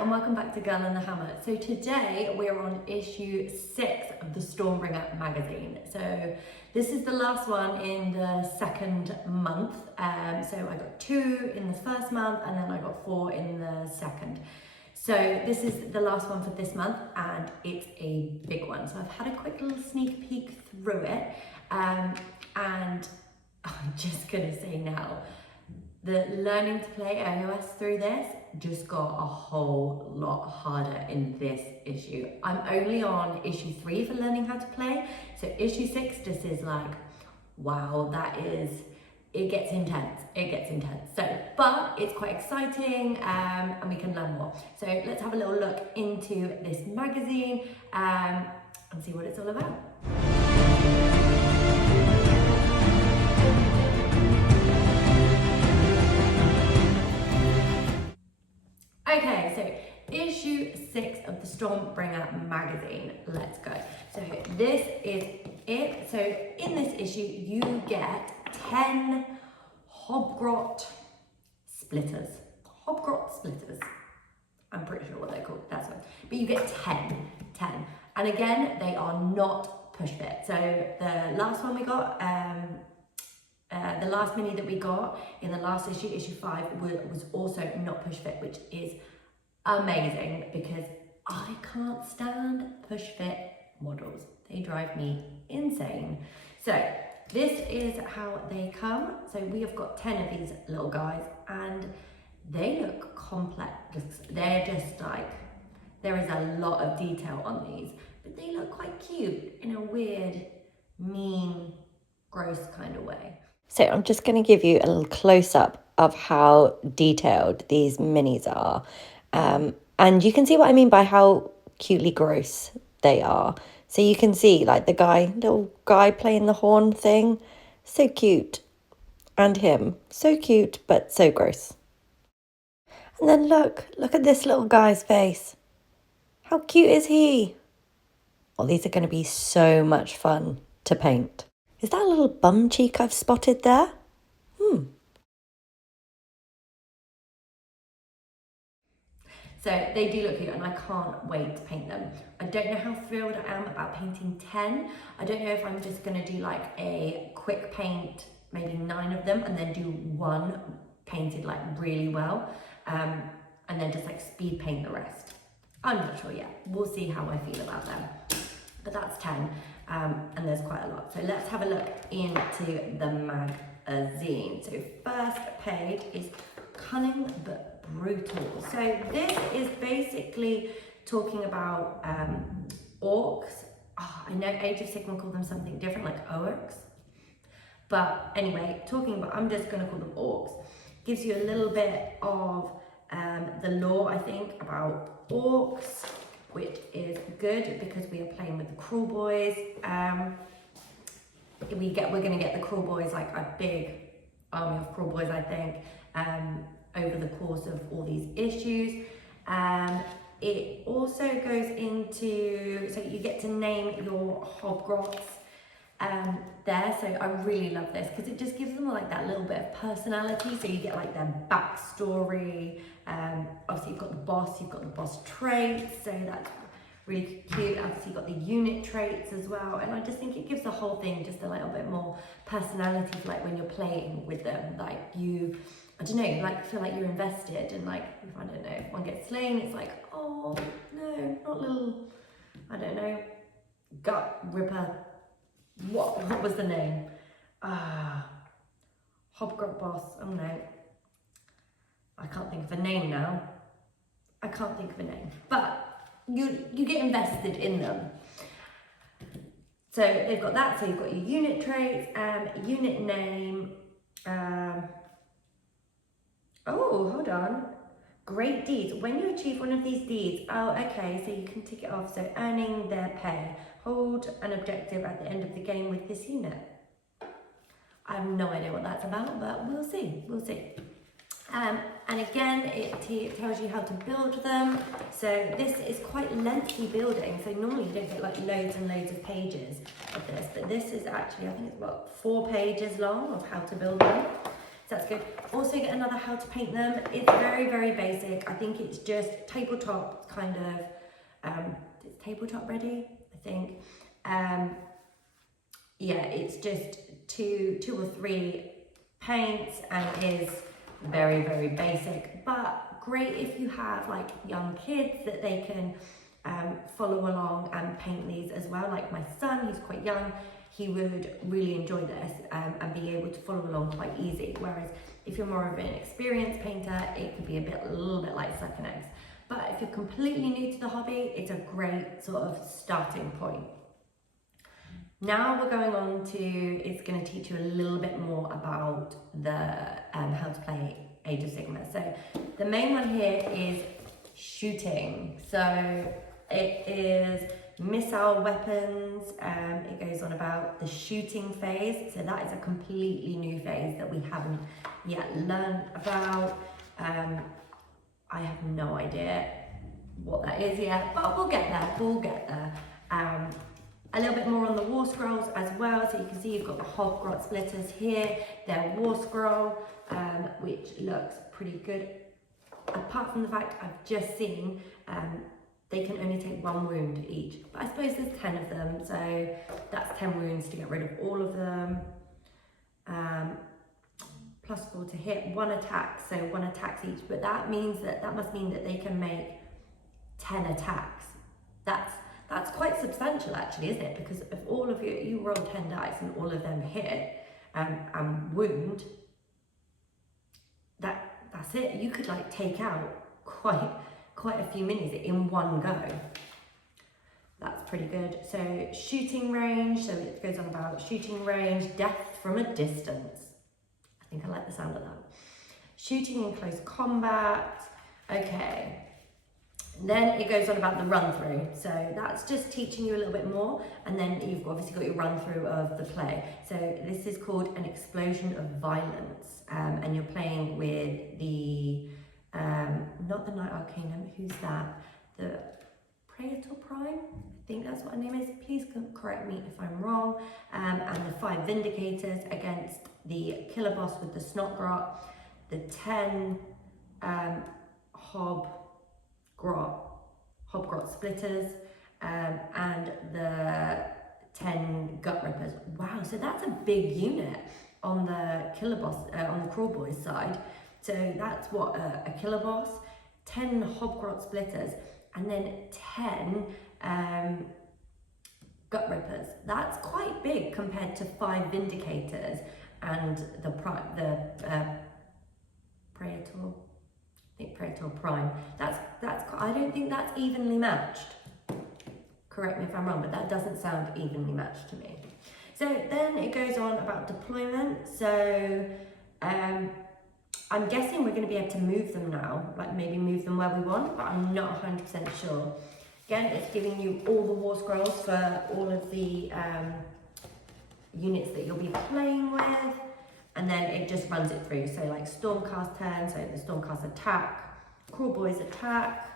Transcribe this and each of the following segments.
and welcome back to Girl and the Hammer. So today we're on issue 6 of the Stormbringer magazine. So this is the last one in the second month. So I got 2 in the first month and then I got 4 in the second. So this is the last one for this month and it's a big one. So I've had a quick little sneak peek through it and I'm just gonna say now, the learning to play AOS through this just got a whole lot harder in this issue. I'm only on issue 3 for learning how to play. So issue 6 just is like, wow, it gets intense. So, but it's quite exciting and we can learn more. So let's have a little look into this magazine and see what it's all about. Okay, so issue 6 of the Stormbringer magazine. Let's go. So this is it. So in this issue, you get 10 Hobgrot splitters. Hobgrot splitters. I'm pretty sure what they're called. That's one. But you get 10. And again, they are not push fit. So the last one we got, the last mini that we got in the last issue, issue 5, was also not push fit, which is amazing because I can't stand push fit models. They drive me insane. So this is how they come. So we have got 10 of these little guys and they look complex. They're just like, there is a lot of detail on these, but they look quite cute in a weird, mean, gross kind of way. So I'm just going to give you a little close-up of how detailed these minis are. And you can see what I mean by how cutely gross they are. So you can see like the little guy playing the horn thing. So cute. And him. So cute, but so gross. And then look at this little guy's face. How cute is he? Oh, these are going to be so much fun to paint. Is that a little bum cheek I've spotted there? So they do look cute and I can't wait to paint them. I don't know how thrilled I am about painting 10. I don't know if I'm just gonna do like a quick paint, maybe 9 of them and then do 1 painted like really well. And then just like speed paint the rest. I'm not sure yet. We'll see how I feel about them. But that's 10. And there's quite a lot. So let's have a look into the magazine. So first page is Cunning but Brutal. So this is basically talking about orcs. Oh, I know Age of Sigmar called them something different, like orcs. But anyway, I'm just going to call them orcs. Gives you a little bit of the lore, I think, about orcs, which is good because we are playing with the Cruel Boys. We're going to get the Cruel Boys, like a big army of Cruel Boys, I think, over the course of all these issues. It also goes into, so you get to name your Hobgrots there. So I really love this because it just gives them like that little bit of personality. So you get like their backstory. Obviously you've got the boss traits, so that's really cute. Obviously you've got the unit traits as well, and I just think it gives the whole thing just a little bit more personality, like when you're playing with them, like I don't know, you like feel like you're invested, and like if I don't know, if one gets slain, it's like, oh no, not little, I don't know, gut ripper. What was the name? Hobgrot boss. Oh no, I can't think of a name now. I can't think of a name, but you get invested in them. So they've got that. So you've got your unit traits, unit name. Oh, hold on. Great deeds. When you achieve one of these deeds, oh, okay, so you can tick it off. So earning their pay. Hold an objective at the end of the game with this unit. I have no idea what that's about, but we'll see. And again, it tells you how to build them. So this is quite lengthy building. So normally you don't get like loads and loads of pages of this, but this is actually, I think it's about 4 pages long of how to build them. So that's good. Also get another how to paint them. It's very, very basic. I think it's just tabletop kind of, it's tabletop ready, I think. Yeah, it's just two or three paints and it is very, very basic, but great if you have like young kids that they can follow along and paint these as well. Like my son, he's quite young, he would really enjoy this and be able to follow along quite easy. Whereas if you're more of an experienced painter, it could be a little bit like sucking eggs. But if you're completely new to the hobby, it's a great sort of starting point. Now we're going on to, it's going to teach you a little bit more about the how to play Age of Sigmar. So the main one here is shooting. So it is missile weapons. It goes on about the shooting phase. So that is a completely new phase that we haven't yet learned about. I have no idea what that is yet, but we'll get there. We'll get there. A little bit more on the war scrolls as well. So you can see you've got the Hobgrot splitters here, their war scroll, which looks pretty good. Apart from the fact I've just seen they can only take 1 wound each, but I suppose there's 10 of them, so that's 10 wounds to get rid of all of them. +4 to hit, 1 attack, so 1 attacks each, but that must mean that they can make 10 attacks. That's quite substantial actually, isn't it? Because if all of you roll 10 dice and all of them hit and wound, that's it. You could like take out quite a few minis in one go. That's pretty good. So shooting range, so it goes on about shooting range, death from a distance. I think I like the sound of that. Shooting in close combat. Okay. Then it goes on about the run through. So that's just teaching you a little bit more. And then you've obviously got your run through of the play. So this is called an explosion of violence. And you're playing with the, not the Night Arcanum, who's that? The Praetor Prime, I think that's what her name is. Please correct me if I'm wrong. And the 5 Vindicators against the killer boss with the Snotgrot, the 10 Hobgrot splitters, and the 10 gut rippers. Wow, so that's a big unit on the killer boss, on the crawl boys side. So that's what a killer boss, 10 Hobgrot splitters, and then 10 gut rippers. That's quite big compared to 5 vindicators and the Praetor Prime. That's I don't think that's evenly matched. Correct me if I'm wrong, but that doesn't sound evenly matched to me. So then it goes on about deployment. So I'm guessing we're going to be able to move them now, like maybe move them where we want, but I'm not 100% sure. Again, it's giving you all the war scrolls for all of the units that you'll be playing with. And then it just runs it through. So like Stormcast turn, so the Stormcast attack, Crawl Boys attack,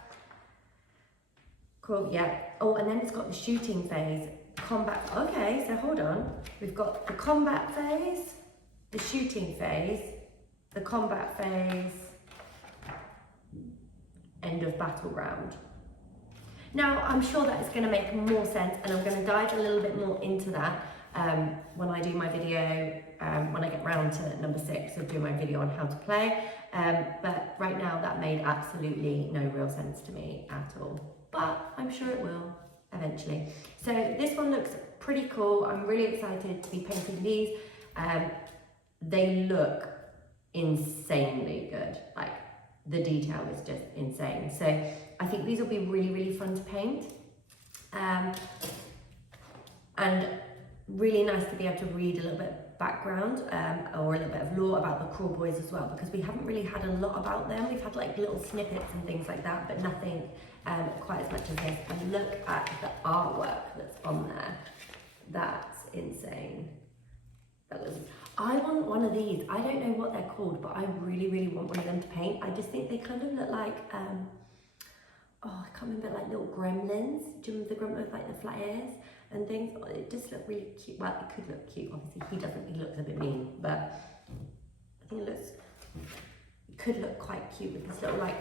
cool, yeah. Oh, and then it's got the shooting phase, combat. Okay, so hold on. We've got the combat phase, the shooting phase, the combat phase, end of battle round. Now, I'm sure that it's going to make more sense, and I'm going to dive a little bit more into that when I do my video, when I get round to number 6 of doing my video on how to play. But right now that made absolutely no real sense to me at all. But I'm sure it will eventually. So this one looks pretty cool. I'm really excited to be painting these. They look insanely good. Like the detail is just insane. So I think these will be really, really fun to paint. And really nice to be able to read a little bit of background or a little bit of lore about the Crawl Boys as well, because we haven't really had a lot about them. We've had like little snippets and things like that, but nothing quite as much as this. And look at the artwork that's on there. That's insane. I want one of these. I don't know what they're called, but I really, really want one of them to paint. I just think they kind of look like, I can't remember, like little gremlins. Do you remember the gremlin with like the flat ears and things? Oh, it just looked really cute. Well, it could look cute, obviously. He doesn't, he looks a bit mean, but I think it could look quite cute with this little like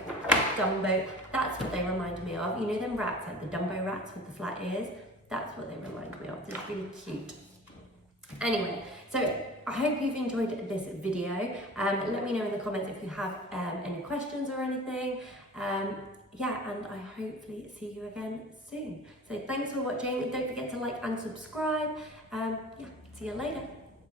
Dumbo. That's what they remind me of. You know them rats, like the Dumbo rats with the flat ears? That's what they remind me of. It's really cute. Anyway, so I hope you've enjoyed this video. Let me know in the comments if you have any questions or anything. Yeah, and I hopefully see you again soon. So thanks for watching. Don't forget to like and subscribe. Yeah, see you later.